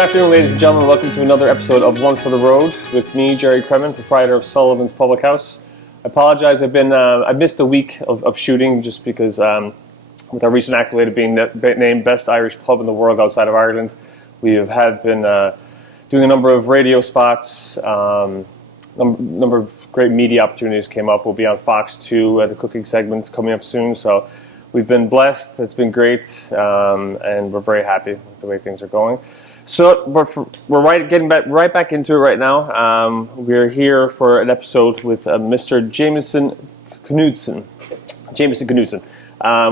afternoon, ladies and gentlemen. Welcome to another episode of One for the Road with me, Jerry Kremen, proprietor of Sullivan's Public House. I apologize. I missed a week of shooting just because with our recent accolade of being named Best Irish Pub in the World outside of Ireland, we have been doing a number of radio spots. Number of great media opportunities came up. We'll be on Fox 2 the cooking segments coming up soon. So we've been blessed. It's been great, and we're very happy with the way things are going. So we're getting right back into it right now. We're here for an episode with Mr. Jameson Knudsen.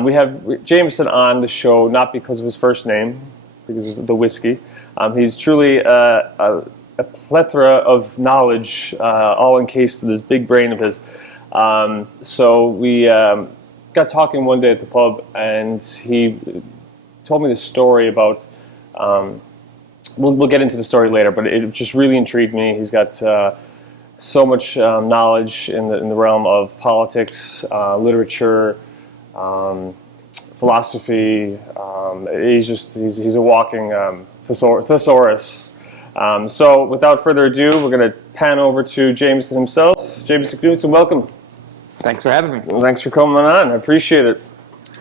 We have Jameson on the show not because of his first name, because of the whiskey. He's truly a plethora of knowledge, all encased in this big brain of his. So we got talking one day at the pub, and he told me this story about. We'll get into the story later, but it just really intrigued me. He's got so much knowledge in the realm of politics, literature, philosophy. He's a walking thesaurus. So without further ado, we're going to pan over to Jameson himself. Jameson Knudsen, welcome. Thanks for having me. Well, thanks for coming on. I appreciate it.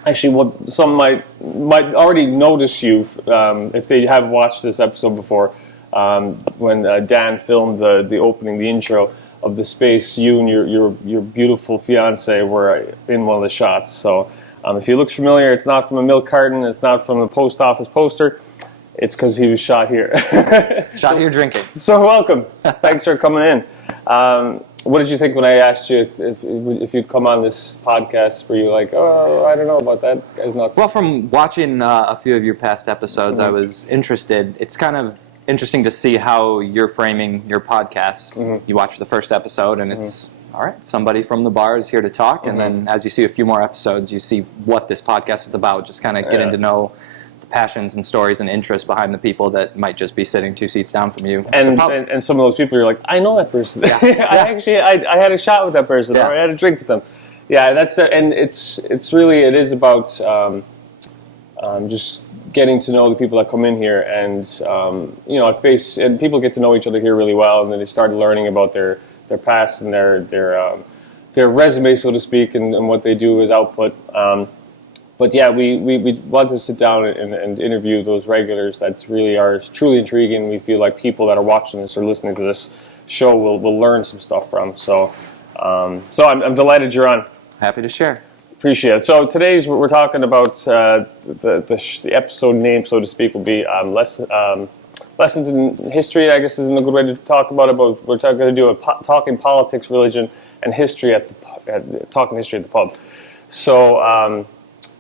Actually, some might already notice you if they have watched this episode before. When Dan filmed the opening, the intro of the space, you and your beautiful fiance were in one of the shots. So if he looks familiar, it's not from a milk carton. It's not from a post office poster. It's because he was shot here. Shot here drinking. So welcome. Thanks for coming in. What did you think when I asked you if you'd come on this podcast? Were you like, oh, I don't know about that? Guy's nuts. Well, from watching a few of your past episodes, I was interested. It's kind of interesting to see how you're framing your podcast. You watch the first episode, and it's, all right, somebody from the bar is here to talk. And then as you see a few more episodes, you see what this podcast is about. Just kind of getting to know passions and stories and interests behind the people that might just be sitting 2 seats down from you. And some of those people, you're like, I know that person. Yeah. I had a shot with that person, or I had a drink with them. Yeah, that's it. And it is about just getting to know the people that come in here, and and people get to know each other here really well, and then they start learning about their past and their resume, so to speak, and what they do as output. But yeah, we want to sit down and interview those regulars that really are truly intriguing. We feel like people that are watching this or listening to this show will learn some stuff from. So I'm delighted you're on. Happy to share. Appreciate it. So we're talking about the episode name, so to speak, will be lessons in history. I guess isn't a good way to talk about it. But we're going to do talking politics, religion, and history talking history at the pub. So.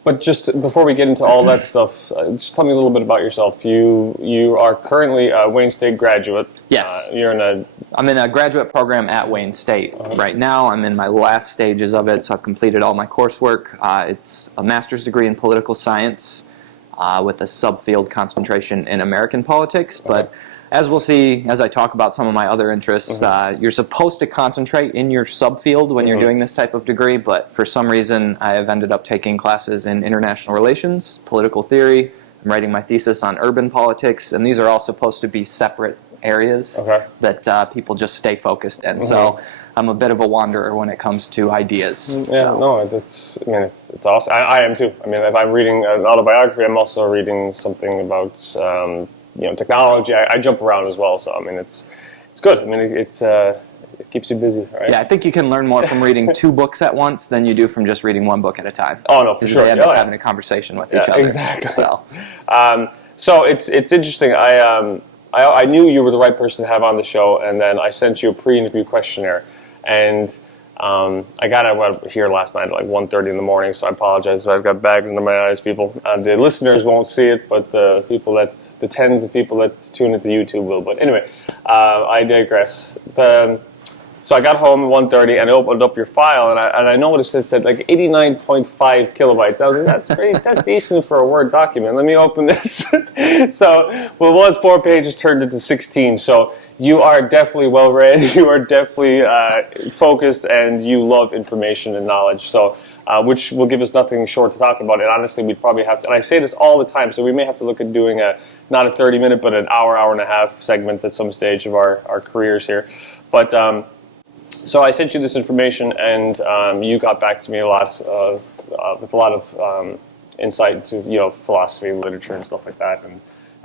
But just before we get into all that stuff, just tell me a little bit about yourself. You are currently a Wayne State graduate. Yes. I'm in a graduate program at Wayne State right now. I'm in my last stages of it, so I've completed all my coursework. It's a master's degree in political science with a subfield concentration in American politics. But as we'll see, as I talk about some of my other interests, you're supposed to concentrate in your subfield when you're doing this type of degree, but for some reason I have ended up taking classes in international relations, political theory. I'm writing my thesis on urban politics, and these are all supposed to be separate areas that people just stay focused in. So I'm a bit of a wanderer when it comes to ideas. It's awesome. I am too. I mean, if I'm reading an autobiography, I'm also reading something about technology. I jump around as well, so I mean it's good. I mean it keeps you busy, right? Yeah, I think you can learn more from reading 2 books at once than you do from just reading 1 book at a time. Oh no, for sure. They end up having a conversation with each other. Exactly. So it's interesting. I knew you were the right person to have on the show, and then I sent you a pre-interview questionnaire, and I got it here last night at like 1:30 in the morning, so I apologize if I've got bags under my eyes, people. The listeners won't see it, but the tens of people that tune into YouTube will. But anyway, I digress. So I got home at 1:30 and I opened up your file, and I noticed it said like 89.5 kilobytes. I was like, that's decent for a Word document. Let me open this. So what was 4 pages turned into 16. So you are definitely well read. You are definitely focused, and you love information and knowledge. So which will give us nothing short to talk about. And honestly, we'd probably have to. And I say this all the time, so we may have to look at doing not a 30-minute, but an hour and a half segment at some stage of our careers here. But so I sent you this information, and you got back to me a lot with a lot of insight into philosophy, literature, and stuff like that, and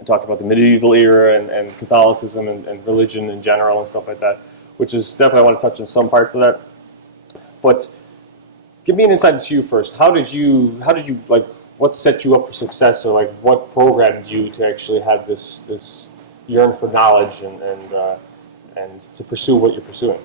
talked about the medieval era and Catholicism and religion in general and stuff like that, which is definitely I want to touch on some parts of that. But give me an insight into you first. How did you like? What set you up for success, or like what programmed you to actually have this yearn for knowledge and to pursue what you're pursuing?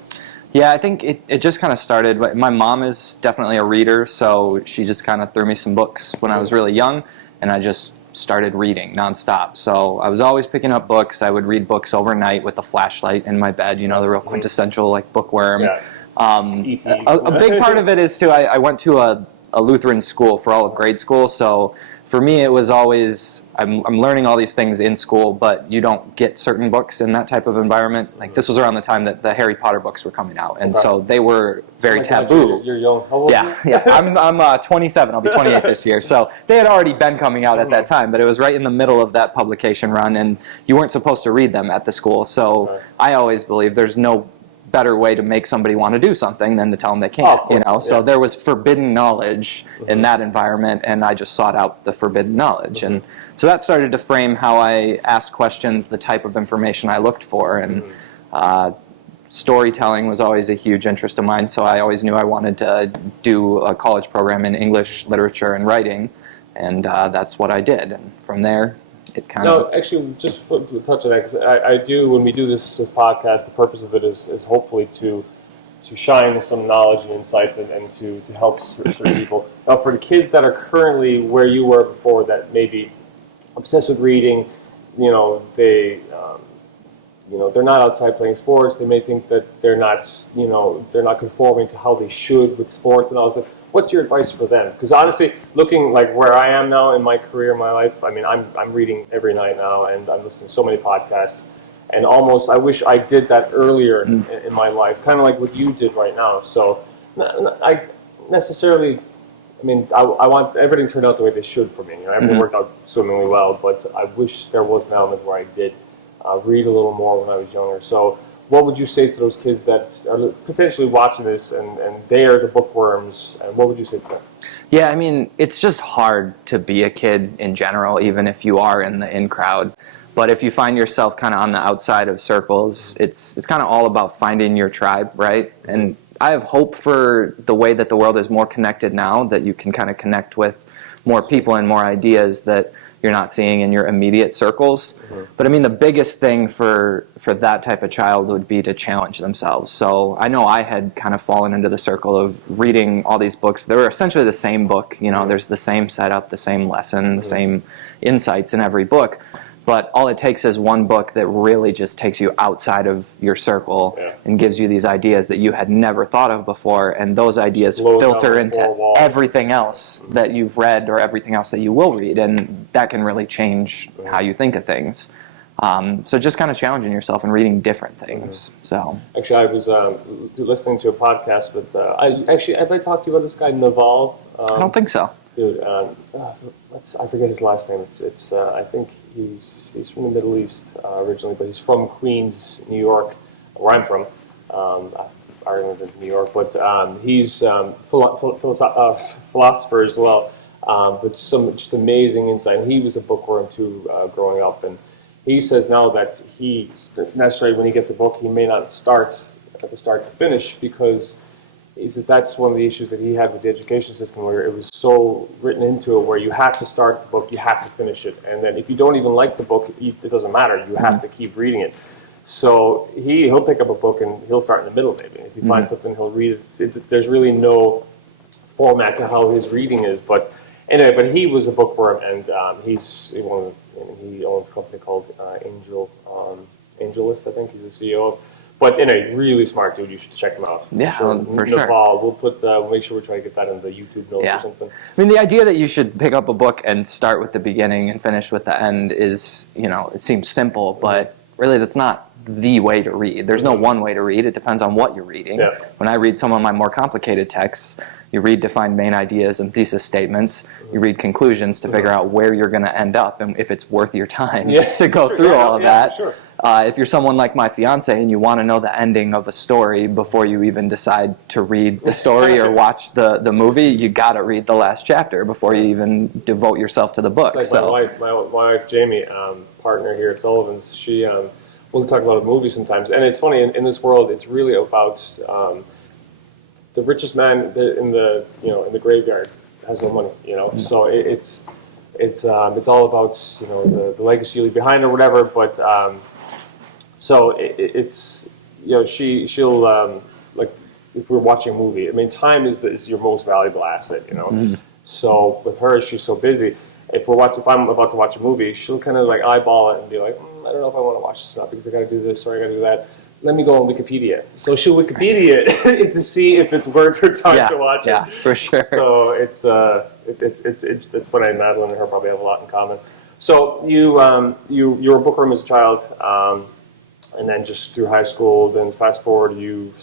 Yeah, I think it just kind of started. My mom is definitely a reader, so she just kind of threw me some books when I was really young, and I just started reading nonstop. So I was always picking up books. I would read books overnight with a flashlight in my bed, the real quintessential like bookworm. Yeah. A big part of it is too, I went to a Lutheran school for all of grade school, so for me it was always, I'm learning all these things in school, but you don't get certain books in that type of environment. Like this was around the time that the Harry Potter books were coming out, and so they were very taboo. You're young. How old are you? Yeah. I'm 27. I'll be 28 this year. So they had already been coming out at that time, but it was right in the middle of that publication run, and you weren't supposed to read them at the school. So I always believe there's no better way to make somebody want to do something than to tell them they can't. So there was forbidden knowledge in that environment, and I just sought out the forbidden knowledge, and so that started to frame how I asked questions, the type of information I looked for, and storytelling was always a huge interest of mine, so I always knew I wanted to do a college program in English, literature, and writing, and that's what I did. And from there, it kind of... No, actually, just to touch on that, because I do, when we do this podcast, the purpose of it is hopefully to shine some knowledge and insight and to help certain people. Now, for the kids that are currently where you were before, that maybe obsessed with reading, they're not outside playing sports. They may think that they're not conforming to how they should with sports and all that. What's your advice for them? Because honestly, looking like where I am now in my career, my life, I mean, I'm reading every night now, and I'm listening to so many podcasts, and almost I wish I did that earlier in my life, kind of like what you did right now. So I necessarily. I mean, I want everything turned out the way they should for me. Everything worked out swimmingly well, but I wish there was an element where I did read a little more when I was younger. So what would you say to those kids that are potentially watching this and they are the bookworms, and what would you say to them? Yeah, I mean, it's just hard to be a kid in general, even if you are in the in crowd. But if you find yourself kind of on the outside of circles, it's kind of all about finding your tribe, right? And I have hope for the way that the world is more connected now, that you can kind of connect with more people and more ideas that you're not seeing in your immediate circles. But I mean, the biggest thing for that type of child would be to challenge themselves. So I know I had kind of fallen into the circle of reading all these books. They were essentially the same book. There's the same setup, the same lesson, the same insights in every book. But all it takes is one book that really just takes you outside of your circle and gives you these ideas that you had never thought of before, and those ideas filter into everything else that you've read or everything else that you will read, and that can really change how you think of things. So just kind of challenging yourself and reading different things. So actually, I was listening to a podcast with. Have I talked to you about this guy Naval? I don't think so. Dude, I forget his last name. It's I think he's from the Middle East originally, but he's from Queens, New York, where I'm from. Ireland and New York, but he's philosopher as well. But some just amazing insight. And he was a bookworm too, growing up, and he says now that he necessarily when he gets a book, he may not start at the start to finish, because he said that's one of the issues that he had with the education system, where it was so written into it, where you have to start the book, you have to finish it, and then if you don't even like the book, it doesn't matter. You have to keep reading it. So he'll pick up a book and he'll start in the middle maybe. If he finds something, he'll read it. There's really no format to how his reading is. But anyway, but he was a bookworm, and he owns a company called Angelist, I think he's the CEO of. But anyway, really smart dude. You should check him out. Yeah, for Naval. sure. We'll put. We'll make sure we try to get that in the YouTube notes or something. I mean, the idea that you should pick up a book and start with the beginning and finish with the end is, it seems simple, but really that's not the way to read. There's no one way to read. It depends on what you're reading. Yeah. When I read some of my more complicated texts, You read defined main ideas and thesis statements. You read conclusions to figure out where you're going to end up and if it's worth your time to go through all of that. Sure. If you're someone like my fiance and you want to know the ending of a story before you even decide to read the story or watch the movie, you got to read the last chapter before you even devote yourself to the book. It's like my wife Jamie, partner here at Sullivan's, she we'll talk about a movie sometimes, and it's funny in this world. It's really about the richest man in the graveyard has no money. So it's all about the legacy you leave behind or whatever. But so it's she'll like if we're watching a movie. I mean, time is your most valuable asset. So with her, she's so busy. If I'm about to watch a movie, she'll kind of like eyeball it and be like, I don't know if I want to watch this now because I got to do this or I got to do that. Let me go on Wikipedia. So she'll Wikipedia it to see if it's worth her time to watch it. Yeah, for sure. So it's funny. Madeline and her probably have a lot in common. So you were a bookworm as a child, and then just through high school. Then fast forward, you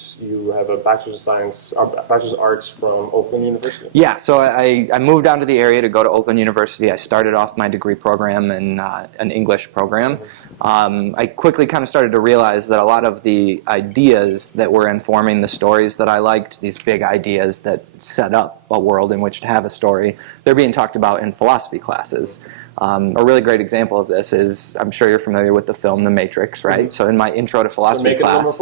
have a bachelor's of arts from Oakland University. Yeah, so I moved down to the area to go to Oakland University. I started off my degree program in an English program. I quickly kind of started to realize that a lot of the ideas that were informing the stories that I liked, these big ideas that set up a world in which to have a story, they're being talked about in philosophy classes. A really great example of this is, I'm sure you're familiar with the film The Matrix, right? So in my intro to philosophy class,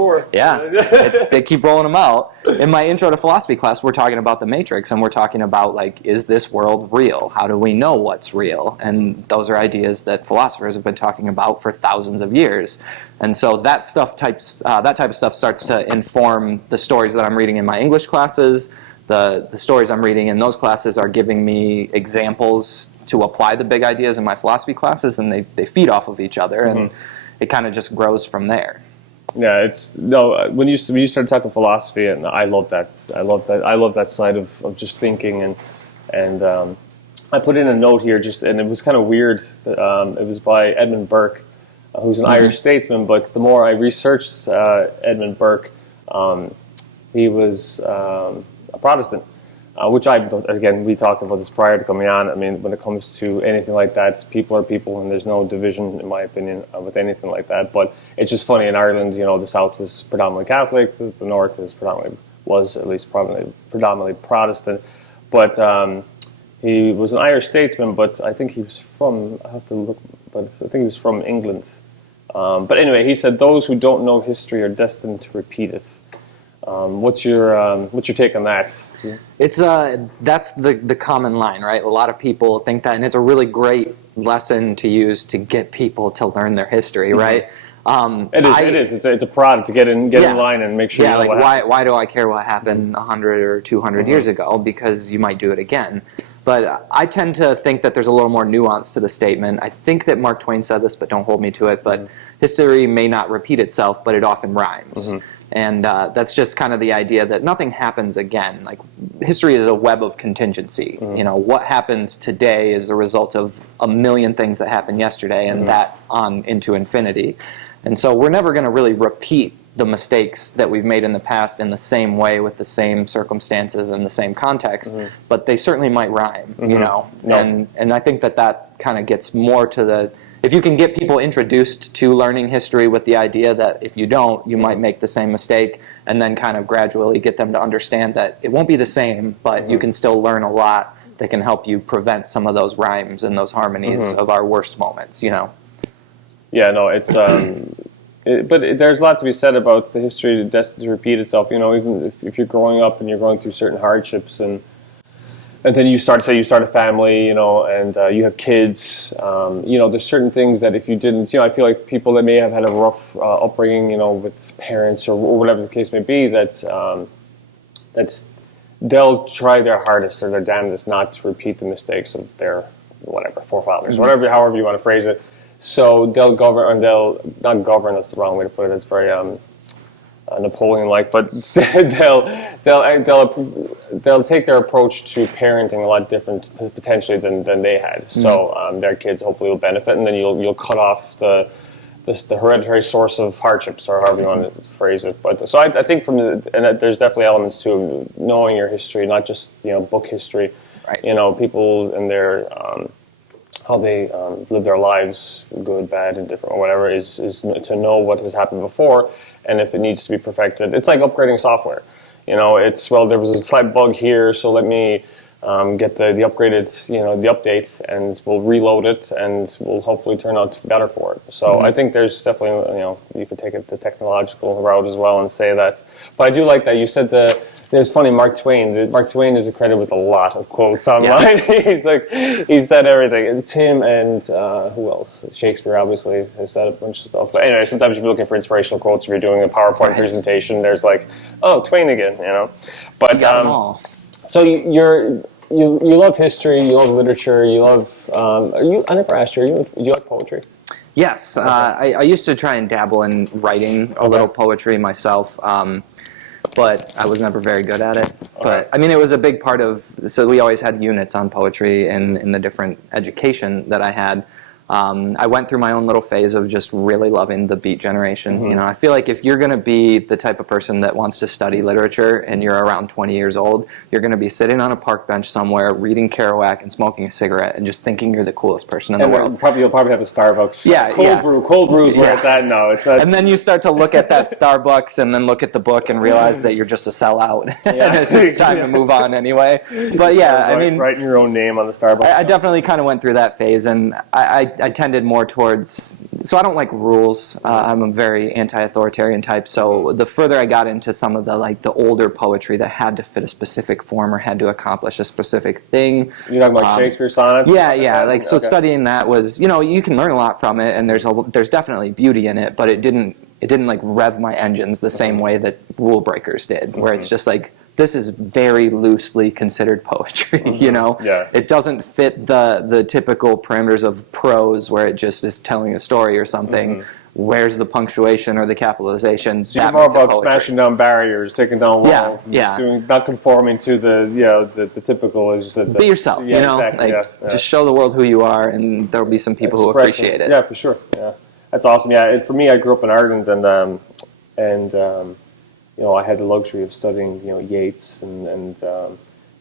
they keep rolling them out. In my intro to philosophy class, we're talking about The Matrix, and we're talking about, like, is this world real? How do we know what's real? And those are ideas that philosophers have been talking about for thousands of years. And so that type of stuff starts to inform the stories that I'm reading in my English classes. The stories I'm reading in those classes are giving me examples to apply the big ideas in my philosophy classes, and they feed off of each other, and it kind of just grows from there. Yeah, when you started talking philosophy, and I love that. I love that side of just thinking, and I put in a note here, and it was kind of weird. It was by Edmund Burke, who's an Irish statesman. But the more I researched Edmund Burke, he was a Protestant. Which again, we talked about this prior to coming on. I mean, when it comes to anything like that, people are people, and there's no division, in my opinion, with anything like that. But it's just funny, in Ireland, the South was predominantly Catholic, the North was at least predominantly Protestant. But he was an Irish statesman, but I think he was from, I have to look, but I think he was from England. But anyway, he said, those who don't know history are destined to repeat it. What's your take on that? It's that's the common line, right? A lot of people think that, and it's a really great lesson to use to get people to learn their history, right? It is. It's a product to get in line and make sure. Yeah, why do I care what happened 100 or 200 years ago? Because you might do it again. But I tend to think that there's a little more nuance to the statement. I think that Mark Twain said this, but don't hold me to it. But history may not repeat itself, but it often rhymes. And that's just kind of the idea that nothing happens again. Like, history is a web of contingency. What happens today is the result of a million things that happened yesterday, and that on into infinity. And so we're never going to really repeat the mistakes that we've made in the past in the same way with the same circumstances and the same context, but they certainly might rhyme, And I think that kind of gets more to the... If you can get people introduced to learning history with the idea that if you don't, you might make the same mistake, and then kind of gradually get them to understand that it won't be the same, but you can still learn a lot that can help you prevent some of those rhymes and those harmonies of our worst moments, Yeah, no, it's... but there's a lot to be said about the history destined to repeat itself. Even if you're growing up and you're going through certain hardships, and then you start a family, and you have kids. There's certain things that if you didn't, I feel like people that may have had a rough upbringing, with parents or whatever the case may be, that's they'll try their hardest or their damnedest not to repeat the mistakes of their forefathers, however you want to phrase it. So they'll govern, and they'll not govern. That's the wrong way to put it. It's very Napoleon-like, but they'll take their approach to parenting a lot different potentially than they had. So their kids hopefully will benefit, and then you'll cut off the the hereditary source of hardships, or however you want to phrase it. But so I think there's definitely elements to knowing your history, not just book history. Right. People and their how they live their lives, good, bad, indifferent, or whatever, is to know what has happened before, and if it needs to be perfected. It's like upgrading software. It's, well, there was a slight bug here, so let me get the upgraded, the update, and we'll reload it, and we'll hopefully turn out better for it. So I think there's definitely, you could take it the technological route as well and say that. But I do like that you said it's funny, Mark Twain. Mark Twain is credited with a lot of quotes online. Yeah. He said everything. And Tim and who else? Shakespeare obviously has said a bunch of stuff. But anyway, sometimes if you're looking for inspirational quotes, if you're doing a PowerPoint presentation, there's like, oh, Twain again, But Got them all. so you love history, you love literature, you love. I never asked you. Do you like poetry? Yes, I used to try and dabble in writing a little poetry myself. But I was never very good at it. But I mean, it was a big part of. So we always had units on poetry in the different education that I had. I went through my own little phase of just really loving the Beat Generation. Mm-hmm. I feel like if you're going to be the type of person that wants to study literature and you're around 20 years old, you're going to be sitting on a park bench somewhere reading Kerouac and smoking a cigarette and just thinking you're the coolest person in the world. You'll probably have a Starbucks. Yeah, Cold brew is where it's at. No, it's not. And then you start to look at that Starbucks and then look at the book and realize that you're just a sellout. And it's time to move on anyway. But yeah, I mean, writing your own name on the Starbucks. I definitely kind of went through that phase, and I tended more towards. So I don't like rules. I'm a very anti-authoritarian type. So the further I got into some of the older poetry that had to fit a specific form or had to accomplish a specific thing. You're talking about Shakespeare sonnets? Yeah. So studying that was, you can learn a lot from it, and there's definitely beauty in it, but it didn't like rev my engines the same way that rule breakers did, where it's just like, this is very loosely considered poetry, Yeah. It doesn't fit the typical parameters of prose where it just is telling a story or something. Where's the punctuation or the capitalization? So you're more about smashing down barriers, taking down walls, and just not conforming to the typical, as you said. Be yourself, exactly, just show the world who you are, and there'll be some people who appreciate it. Yeah, for sure. Yeah, that's awesome. Yeah, for me, I grew up in Ireland, and I had the luxury of studying, Yeats and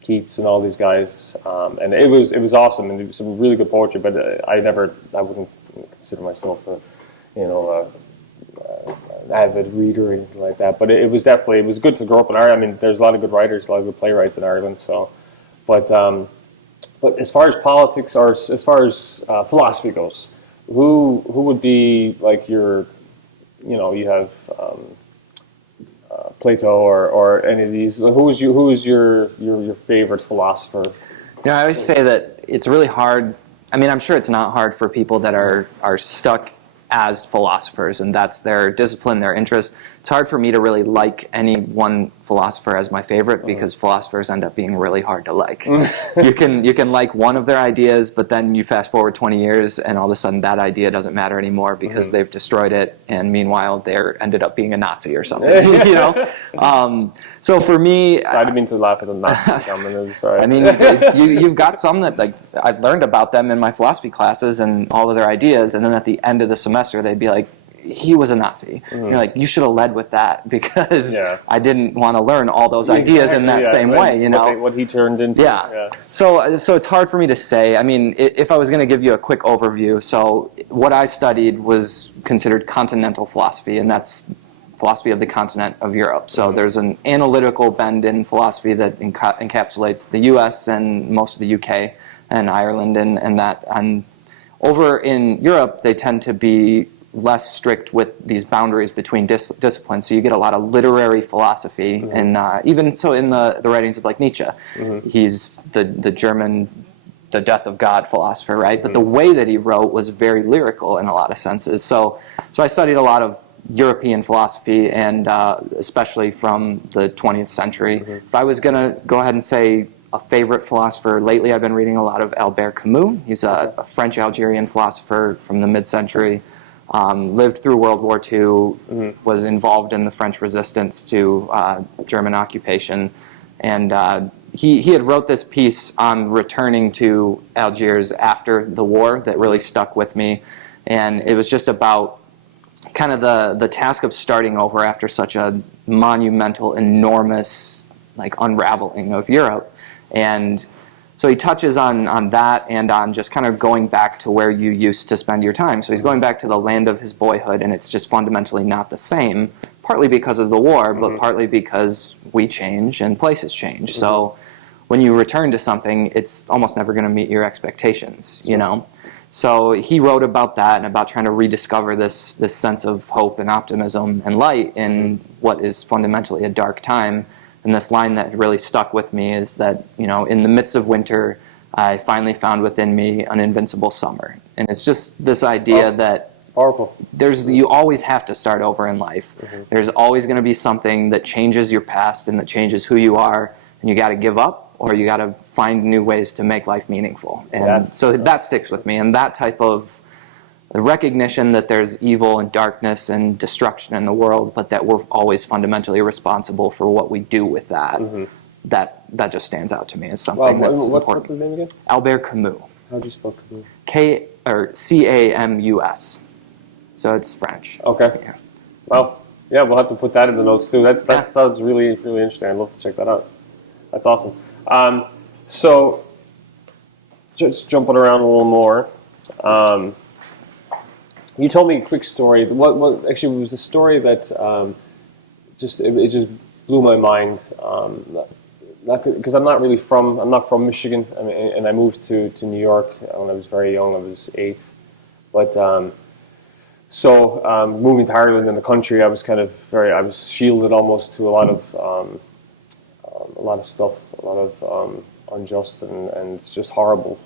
Keats and all these guys, and it was awesome, and it was some really good poetry. But I wouldn't consider myself an avid reader or anything like that. But it was good to grow up in Ireland. I mean, there's a lot of good writers, a lot of good playwrights in Ireland. So, but as far as politics or as far as philosophy goes, who would be like your, you have Plato or any of these. Who is your favorite philosopher? I always say that it's really hard. I mean, I'm sure it's not hard for people that are stuck as philosophers, and that's their discipline, their interest. It's hard for me to really like any one philosopher as my favorite, because philosophers end up being really hard to like. You can like one of their ideas, but then you fast forward 20 years and all of a sudden that idea doesn't matter anymore because they've destroyed it, and meanwhile they're ended up being a Nazi or something. So for me, I didn't mean to laugh at the Nazi comment. I'm sorry. I mean, you've got some that, like, I've learned about them in my philosophy classes and all of their ideas, and then at the end of the semester they'd be like, he was a Nazi. You're like, you should have led with that, because I didn't want to learn all those ideas in that same way. What he turned into. Yeah. So it's hard for me to say. I mean, if I was going to give you a quick overview, so what I studied was considered continental philosophy, and that's philosophy of the continent of Europe. So there's an analytical bend in philosophy that encapsulates the U.S. and most of the U.K. and Ireland, and that. And over in Europe, they tend to be less strict with these boundaries between disciplines. So you get a lot of literary philosophy, and even so in the writings of like Nietzsche. He's the German, the death of God philosopher, right? But the way that he wrote was very lyrical in a lot of senses. So I studied a lot of European philosophy, and especially from the 20th century. If I was going to go ahead and say a favorite philosopher lately, I've been reading a lot of Albert Camus. He's a French-Algerian philosopher from the mid-century. Lived through World War II, was involved in the French resistance to German occupation, and he had wrote this piece on returning to Algiers after the war that really stuck with me, and it was just about kind of the task of starting over after such a monumental, enormous, like, unraveling of Europe. And so he touches on that and on just kind of going back to where you used to spend your time. So he's going back to the land of his boyhood, and it's just fundamentally not the same, partly because of the war, but partly because we change and places change. So when you return to something, it's almost never going to meet your expectations, you know? So he wrote about that and about trying to rediscover this sense of hope and optimism and light in what is fundamentally a dark time. And this line that really stuck with me is that, you know, in the midst of winter, I finally found within me an invincible summer. And it's just this idea that It's powerful. you always have to start over in life. There's always going to be something that changes your past and that changes who you are, and you got to give up, or you got to find new ways to make life meaningful. And so that sticks with me. And that type of the recognition that there's evil and darkness and destruction in the world, but that we're always fundamentally responsible for what we do with that. That just stands out to me as something that's important. What's the name again? Albert Camus. How do you spell Camus? Camus. So it's French. Okay. Yeah. Well, yeah, we'll have to put that in the notes too. That sounds really interesting. I'd love to check that out. That's awesome. So, just jumping around a little more. You told me a quick story. What actually was a story that it just blew my mind. Because I'm not from Michigan, and I moved to New York when I was very young. I was 8, but moving to Ireland in the country, I was I was shielded almost to a lot of stuff, a lot of unjust and just horrible,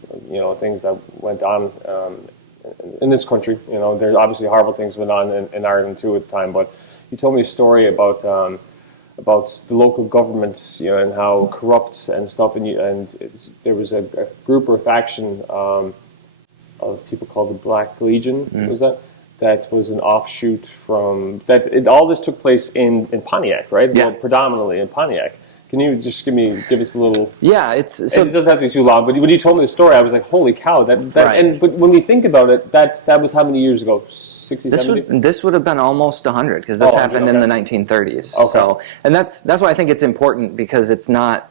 things that went on in this country. There's obviously horrible things went on in Ireland too at the time. But you told me a story about the local governments, and how corrupt and stuff, and there was a group or faction of people called the Black Legion. Was that was an offshoot from that? All this took place in Pontiac, right? Yeah. Well, predominantly in Pontiac. Can you just give us a little? Yeah, it doesn't have to be too long. But when you told me the story, I was like, "Holy cow!" Right. But when we think about it, that was how many years ago? 60, 70? This would have been almost 100 because this happened in the 1930s. Okay. So, and that's why I think it's important, because it's not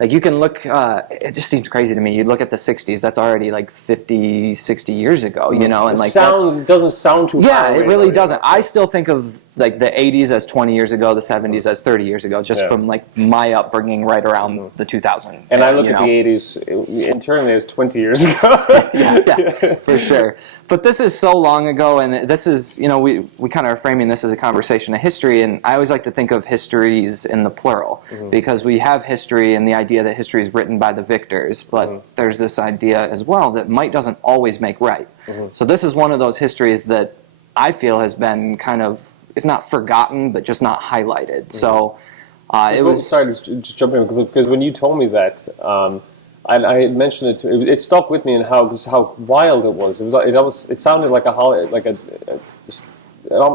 like you can look. It just seems crazy to me. You look at the 60s. That's already like 50, 60 years ago. And it doesn't sound too. Yeah, far away, it really though, doesn't. I still think of like the 80s as 20 years ago, the 70s as 30 years ago, just from like my upbringing right around the 2000. And I look at the 80s internally as 20 years ago. yeah, for sure. But this is so long ago, and this is, we kind of are framing this as a conversation of history, and I always like to think of histories in the plural, because we have history and the idea that history is written by the victors, but there's this idea as well that might doesn't always make right. So this is one of those histories that I feel has been kind of, if not forgotten, but just not highlighted. So it was... Sorry to just jump in, because when you told me that, I had mentioned it. It stuck with me, and how wild it was. It sounded like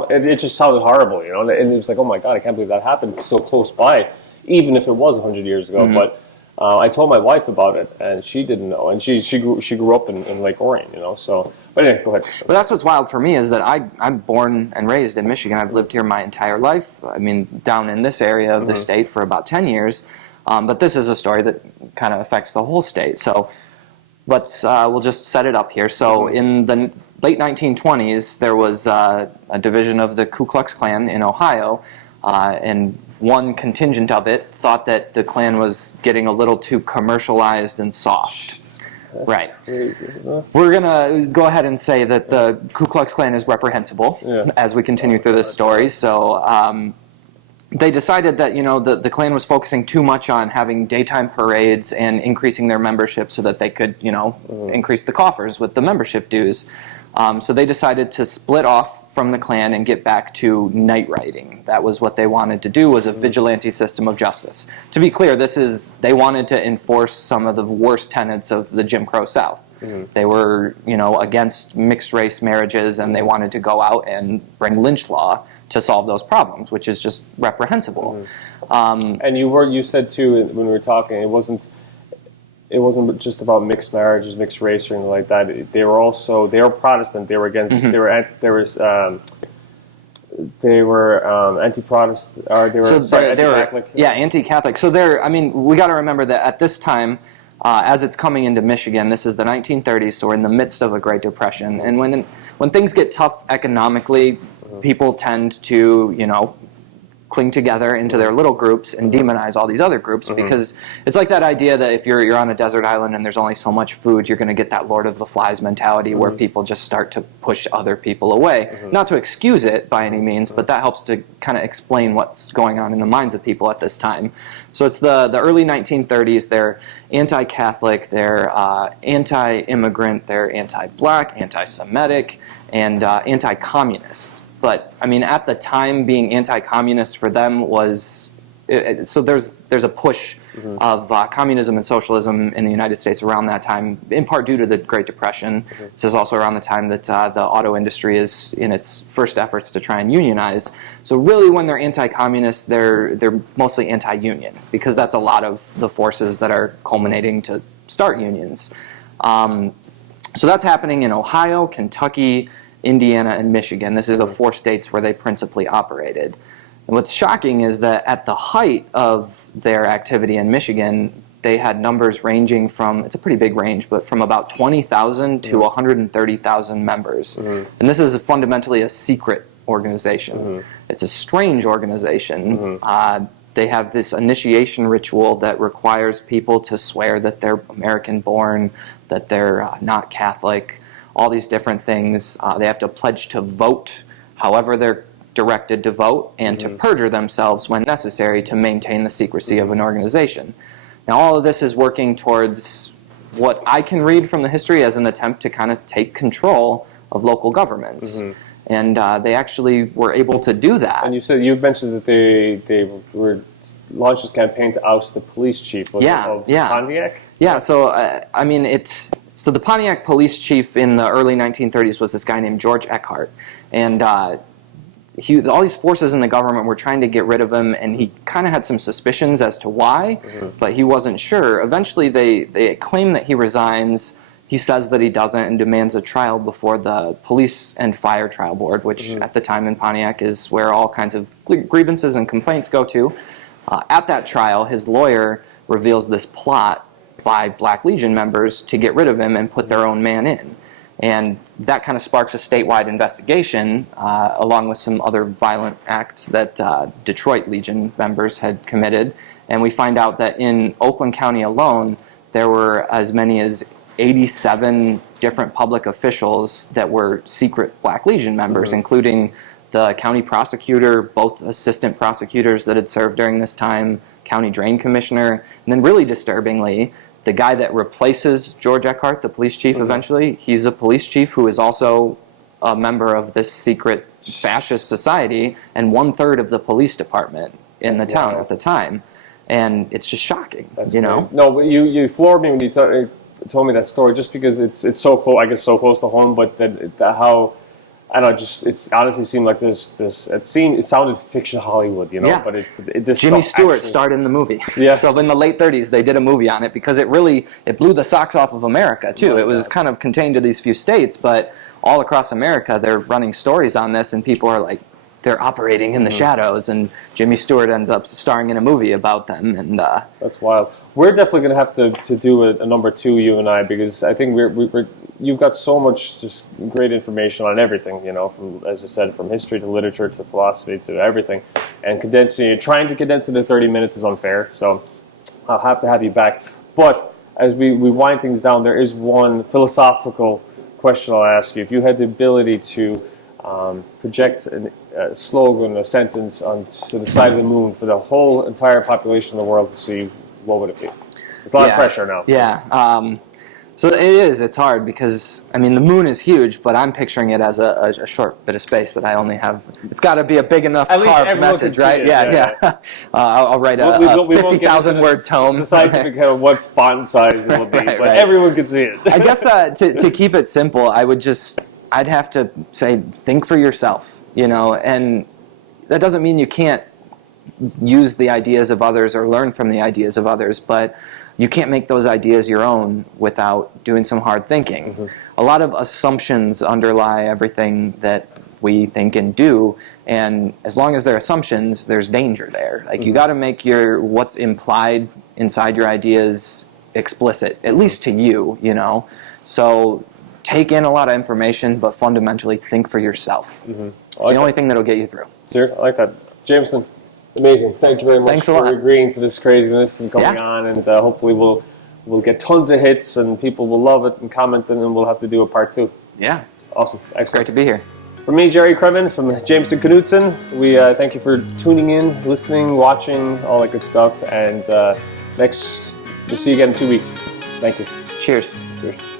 it just sounded horrible, and it was like, oh my God, I can't believe that happened so close by, even if it was 100 years ago. But I told my wife about it, and she didn't know, and she grew up in Lake Orion, So, but anyway, go ahead. But that's what's wild for me is that I'm born and raised in Michigan. I've lived here my entire life. I mean, down in this area of the state for about 10 years. But this is a story that kind of affects the whole state. So we'll just set it up here. So in the late 1920s, there was a division of the Ku Klux Klan in Ohio, and one contingent of it thought that the Klan was getting a little too commercialized and soft. Right. We're going to go ahead and say that the Ku Klux Klan is reprehensible as we continue through this story. So they decided that the Klan was focusing too much on having daytime parades and increasing their membership so that they could increase the coffers with the membership dues. So they decided to split off from the Klan and get back to night riding. That was what they wanted to do, was a vigilante system of justice. To be clear, they wanted to enforce some of the worst tenets of the Jim Crow South. They were against mixed race marriages, and they wanted to go out and bring lynch law to solve those problems, which is just reprehensible. And you said too when we were talking, it wasn't just about mixed marriages, mixed race, or anything like that. They were Protestant. They were against. they were anti-Protestant, or they were anti-Catholic. Yeah, anti-Catholic. So I mean, we got to remember that at this time, as it's coming into Michigan, this is the 1930s, so we're in the midst of a Great Depression. And when things get tough economically, people tend to, cling together into their little groups and demonize all these other groups, because it's like that idea that if you're on a desert island and there's only so much food, you're going to get that Lord of the Flies mentality where people just start to push other people away. Not to excuse it by any means, but that helps to kind of explain what's going on in the minds of people at this time. So it's the early 1930s. They're anti-Catholic, they're anti-immigrant, they're anti-black, anti-Semitic, and anti-communist. But I mean, at the time, being anti-communist for them was so. There's a push of communism and socialism in the United States around that time, in part due to the Great Depression. This is also around the time that the auto industry is in its first efforts to try and unionize. So really, when they're anti-communist, they're mostly anti-union, because that's a lot of the forces that are culminating to start unions. So that's happening in Ohio, Kentucky, Indiana, and Michigan. This is the 4 states where they principally operated. And what's shocking is that at the height of their activity in Michigan, they had numbers ranging from, it's a pretty big range, but from about 20,000 to 130,000 members. And this is fundamentally a secret organization. It's a strange organization. They have this initiation ritual that requires people to swear that they're American-born, that they're not Catholic, all these different things. They have to pledge to vote however they're directed to vote, and to perjure themselves when necessary to maintain the secrecy of an organization. Now, all of this is working towards what I can read from the history as an attempt to kind of take control of local governments. And they actually were able to do that. And you mentioned that they were launched this campaign to oust the police chief of Pontiac? Yeah, so I mean, so the Pontiac police chief in the early 1930s was this guy named George Eckhart, and all these forces in the government were trying to get rid of him, and he kind of had some suspicions as to why, but he wasn't sure. Eventually, they claim that he resigns. He says that he doesn't, and demands a trial before the Police and Fire Trial Board, which at the time in Pontiac is where all kinds of grievances and complaints go to. At that trial, his lawyer reveals this plot by Black Legion members to get rid of him and put their own man in. And that kind of sparks a statewide investigation, along with some other violent acts that Detroit Legion members had committed. And we find out that in Oakland County alone, there were as many as 87 different public officials that were secret Black Legion members, including the county prosecutor, both assistant prosecutors that had served during this time, county drain commissioner, and then really disturbingly, the guy that replaces George Eckhart, the police chief eventually, he's a police chief who is also a member of this secret fascist society and 1/3 of the police department in the town at the time. And it's just shocking, know? No, but you floored me when you told me that story, just because it's so close, I guess so close to home, but how, I don't know, it honestly seemed like it sounded fiction Hollywood, Yeah. but this Jimmy Stewart actually starred in the movie. Yeah. So in the late 30s, they did a movie on it because it blew the socks off of America, too. Right, it was kind of contained to these few states, but all across America, they're running stories on this, and people are like, they're operating in the shadows, and Jimmy Stewart ends up starring in a movie about them. And that's wild. We're definitely going to have to do a number 2, you and I, because I think you've got so much just great information on everything, from, as I said, from history to literature to philosophy to everything. And trying to condense it into 30 minutes is unfair, so I'll have to have you back. But as we wind things down, there is one philosophical question I'll ask you. If you had the ability to project a slogan, a sentence onto the side of the moon for the whole entire population of the world to see, what would it be? It's a lot of pressure now. Yeah. So it's hard because, I mean, the moon is huge, but I'm picturing it as a short bit of space that I only have. It's got to be a big enough carved message, right? Yeah. I'll write a 50,000 word tome. The scientific of what font size it will be, but everyone can see it. I guess to keep it simple, I'd have to say, think for yourself, and that doesn't mean you can't use the ideas of others or learn from the ideas of others, but you can't make those ideas your own without doing some hard thinking. A lot of assumptions underlie everything that we think and do. And as long as they're assumptions, there's danger there. Like, you got to make what's implied inside your ideas explicit, at least to you, you know. So take in a lot of information, but fundamentally think for yourself. It's the only thing that'll get you through. Sure, I like that. Jameson, amazing. Thank you very much Thanks a for lot. agreeing to this craziness and going Yeah. on, and hopefully we'll get tons of hits and people will love it and comment, and then we'll have to do a part 2. Yeah, Awesome. great Excellent. to be here. From me, Jerry Kremen, from Jameson Knudsen, we thank you for tuning in, listening, watching, all that good stuff. And we'll see you again in 2 weeks. Thank you. Cheers. Cheers.